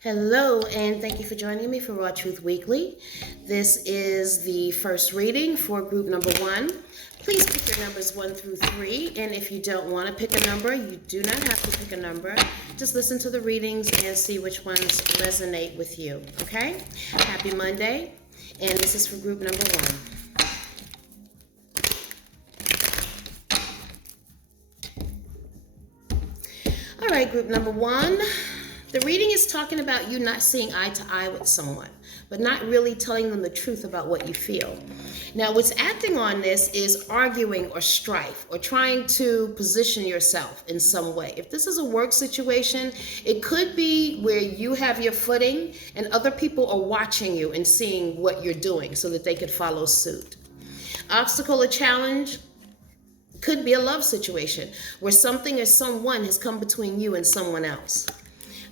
Hello, and thank you for joining me for Raw Truth Weekly. This is the first reading for group number one. Please pick your numbers 1 through 3, and if you don't want to pick a number, you do not have to pick a number. Just listen to the readings and see which ones resonate with you, okay? Happy Monday, and this is for group number one. All right, group number one. The reading is talking about you not seeing eye to eye with someone, but not really telling them the truth about what you feel. Now, what's acting on this is arguing or strife or trying to position yourself in some way. If this is a work situation, it could be where you have your footing and other people are watching you and seeing what you're doing so that they could follow suit. Obstacle or challenge could be a love situation where something or someone has come between you and someone else.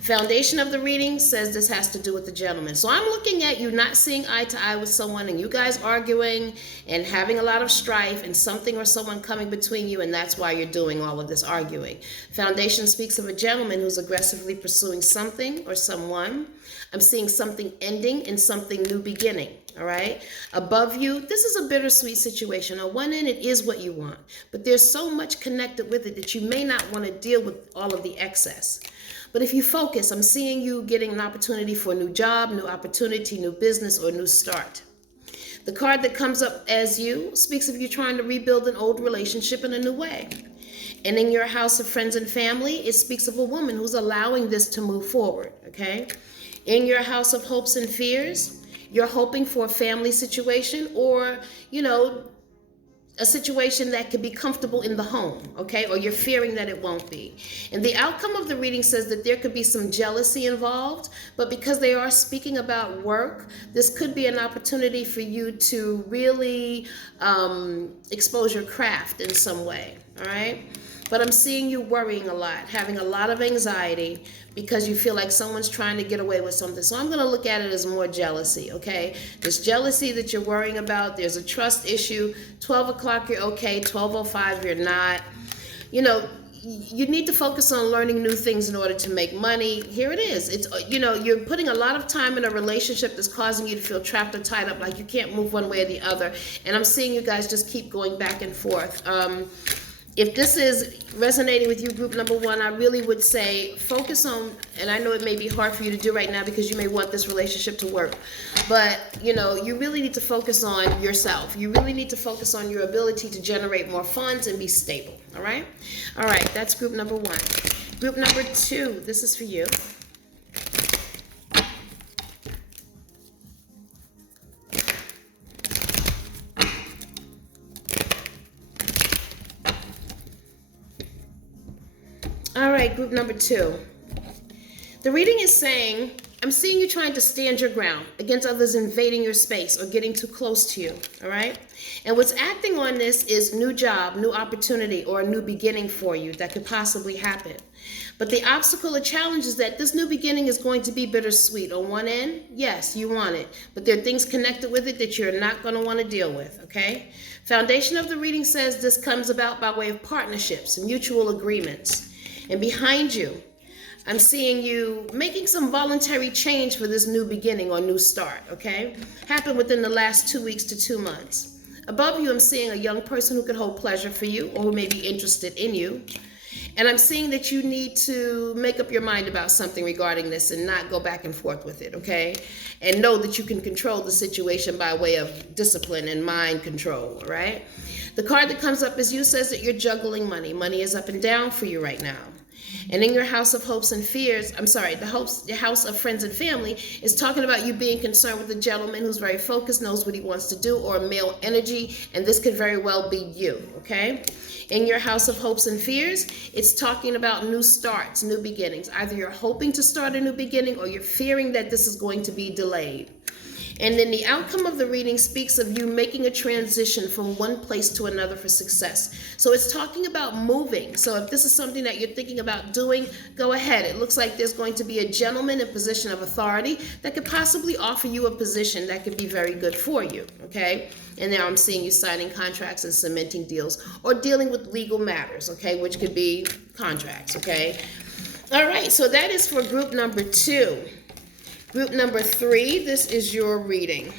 Foundation of the reading says this has to do with the gentleman. So I'm looking at you not seeing eye to eye with someone and you guys arguing and having a lot of strife and something or someone coming between you, and that's why you're doing all of this arguing. Foundation speaks of a gentleman who's aggressively pursuing something or someone. I'm seeing something ending and something new beginning. All right. Above you, this is a bittersweet situation. On one end, it is what you want, but there's so much connected with it that you may not want to deal with all of the excess. But if you focus, I'm seeing you getting an opportunity for a new job, new opportunity, new business, or new start. The card that comes up as you speaks of you trying to rebuild an old relationship in a new way. And in your house of friends and family, it speaks of a woman who's allowing this to move forward, okay? In your house of hopes and fears, you're hoping for a family situation or, a situation that could be comfortable in the home, okay? Or you're fearing that it won't be. And the outcome of the reading says that there could be some jealousy involved, but because they are speaking about work, this could be an opportunity for you to really expose your craft in some way, all right? But I'm seeing you worrying a lot, having a lot of anxiety because you feel like someone's trying to get away with something. So I'm going to look at it as more jealousy, okay? There's jealousy that you're worrying about. There's a trust issue. 12 o'clock, you're okay. 12:05, you're not. You need to focus on learning new things in order to make money. Here it is. It's, you're putting a lot of time in a relationship that's causing you to feel trapped or tied up, like you can't move one way or the other. And I'm seeing you guys just keep going back and forth. If this is resonating with you, group number one, I really would say focus on, and I know it may be hard for you to do right now because you may want this relationship to work, but you really need to focus on yourself. You really need to focus on your ability to generate more funds and be stable, all right? All right, that's group number one. Group number two, this is for you. All right, group number two. The reading is saying, I'm seeing you trying to stand your ground against others invading your space or getting too close to you, all right? And what's acting on this is new job, new opportunity, or a new beginning for you that could possibly happen. But the obstacle or challenge is that this new beginning is going to be bittersweet. On one end, yes, you want it, but there are things connected with it that you're not going to want to deal with, okay? Foundation of the reading says this comes about by way of partnerships and mutual agreements. And behind you, I'm seeing you making some voluntary change for this new beginning or new start, okay? Happened within the last 2 weeks to 2 months. Above you, I'm seeing a young person who could hold pleasure for you or who may be interested in you. And I'm seeing that you need to make up your mind about something regarding this and not go back and forth with it, okay? And know that you can control the situation by way of discipline and mind control, all right? The card that comes up as you says that you're juggling money. Money is up and down for you right now. And in your house of hopes and fears, the house of friends and family is talking about you being concerned with a gentleman who's very focused, knows what he wants to do, or a male energy, and this could very well be you, okay? In your house of hopes and fears, it's talking about new starts, new beginnings. Either you're hoping to start a new beginning or you're fearing that this is going to be delayed. And then the outcome of the reading speaks of you making a transition from one place to another for success. So it's talking about moving. So if this is something that you're thinking about doing, go ahead. It looks like there's going to be a gentleman in position of authority that could possibly offer you a position that could be very good for you, okay? And now I'm seeing you signing contracts and cementing deals or dealing with legal matters, okay, which could be contracts, okay? All right, so that is for group number two. Group number 3, this is your reading.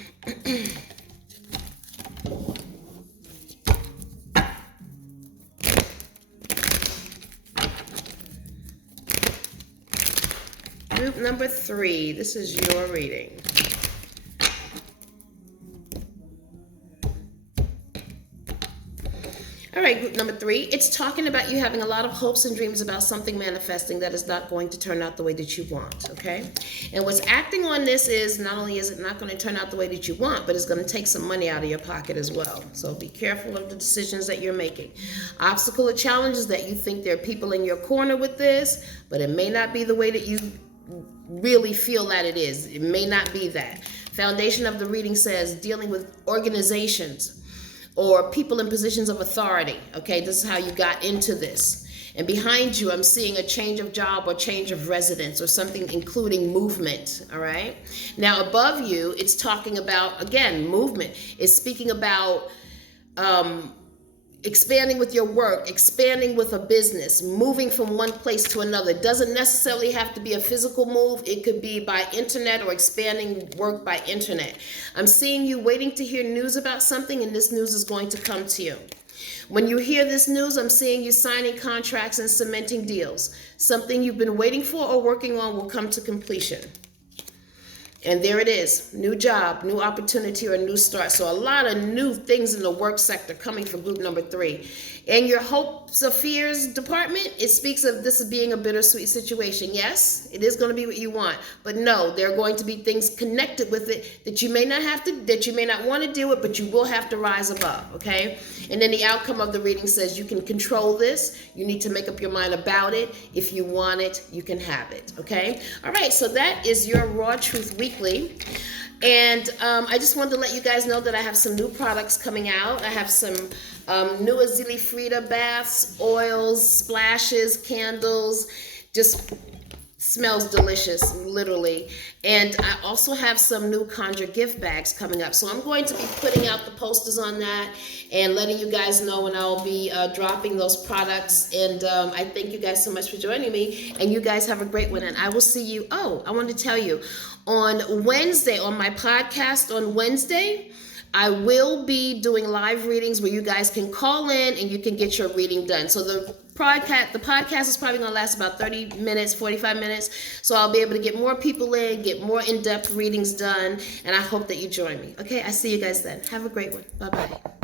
Group number 3, this is your reading. All right, group number 3, it's talking about you having a lot of hopes and dreams about something manifesting that is not going to turn out the way that you want, okay? And what's acting on this is not only is it not going to turn out the way that you want, but it's going to take some money out of your pocket as well. So be careful of the decisions that you're making. Obstacle or challenges that you think there are people in your corner with this, but it may not be the way that you really feel that it is. It may not be that. Foundation of the reading says dealing with organizations or people in positions of authority, okay? This is how you got into this. And behind you, I'm seeing a change of job or change of residence or something including movement, all right? Now, above you, it's talking about, again, movement. It's speaking about expanding with your work, expanding with a business, moving from one place to another. It doesn't necessarily have to be a physical move. It could be by internet or expanding work by internet. I'm seeing you waiting to hear news about something, and this news is going to come to you. When you hear this news, I'm seeing you signing contracts and cementing deals. Something you've been waiting for or working on will come to completion. And there it is, new job, new opportunity, or a new start. So a lot of new things in the work sector coming from group number 3. In your hopes or fears department, it speaks of this as being a bittersweet situation. Yes, it is going to be what you want, but no, there are going to be things connected with it that you may not have to, that you may not want to deal with, but you will have to rise above, okay? And then the outcome of the reading says you can control this. You need to make up your mind about it. If you want it, you can have it, okay? All right, so that is your Raw Truth Weekly. And I just wanted to let you guys know that I have some new products coming out. I have some new Azili Frida baths, oils, splashes, candles, just smells delicious, literally. And I also have some new Conjure gift bags coming up. So I'm going to be putting out the posters on that and letting you guys know when I'll be dropping those products. And I thank you guys so much for joining me. And you guys have a great one. And I will see you. Oh, I want to tell you, on Wednesday, on my podcast on Wednesday, I will be doing live readings where you guys can call in and you can get your reading done. So the podcast is probably going to last about 30 minutes, 45 minutes. So I'll be able to get more people in, get more in-depth readings done. And I hope that you join me. Okay, I see you guys then. Have a great one. Bye-bye.